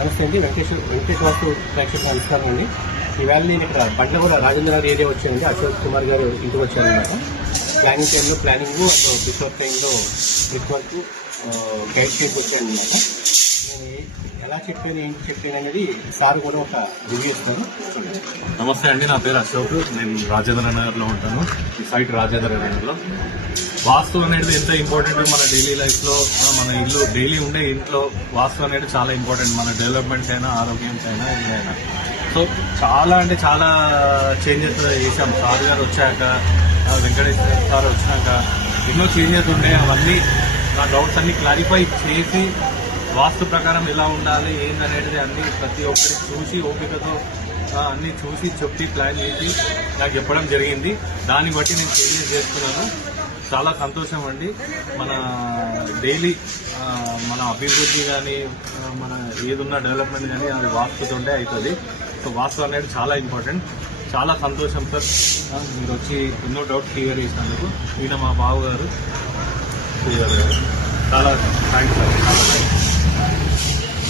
నమస్తే అండి. వెంకటేష్ వాస్తు ప్రేక్షకులకు నమస్కారం అండి. ఈవేళ నేను ఇక్కడ బండ్లగూడ రాజేంద్రనగర్ ఏరియా వచ్చానండి. అశోక్ కుమార్ గారు ఇంటికి వచ్చానమాట. ప్లానింగ్ టైంలో ప్లానింగ్ అండ్ బిఫోర్ టైంలో బ్రిక్ వర్క్ గైడ్ చేసి వచ్చానమాట. నేను ఎలా చెప్పాను ఏంటి చెప్పాను అనేది సార్ కూడా ఒక రివ్యూ ఇస్తాను. నమస్తే అండి, నా పేరు అశోక్. నేను రాజేంద్రనగర్లో ఉంటాను. ఈ సైట్ రాజేంద్రనగర్లో. వాస్తు అనేది ఎంత ఇంపార్టెంట్ మన డైలీ లైఫ్లో, మన ఇల్లు డైలీ ఉండే ఇంట్లో వాస్తు అనేది చాలా ఇంపార్టెంట్. మన డెవలప్మెంట్ అయినా, ఆరోగ్యం అయినా, ఏదైనా. సో చాలా అంటే చాలా చేంజెస్ చేశాం. సార్ గారు వచ్చాక, వెంకటేశ్వర సార్ వచ్చినాక ఎన్నో చేంజెస్ ఉండే. అవన్నీ నా డౌట్స్ అన్ని క్లారిఫై చేసి వాస్తు ప్రకారం ఎలా ఉండాలి ఏందనేది అన్ని ప్రతి ఒక్కటి చూసి ఓపికతో అన్నీ చూసి చెప్పి ప్లాన్ చేసి నాకు చెప్పడం జరిగింది. దాన్ని బట్టి నేను చేంజెస్ చేస్తున్నాను. చాలా సంతోషం అండి. మన డైలీ మన అభివృద్ధి కానీ, మన ఏదున్న డెవలప్మెంట్ కానీ అది వాస్తుతోనే అవుతుంది. సో వాస్తు అనేది చాలా ఇంపార్టెంట్. చాలా సంతోషం సార్, మీరు వచ్చి ఎన్నో డౌట్స్ క్లియర్ చేసినందుకు. ఈయన మా బావు గారు, చాలా థ్యాంక్స్ సార్. చాలా థ్యాంక్స్.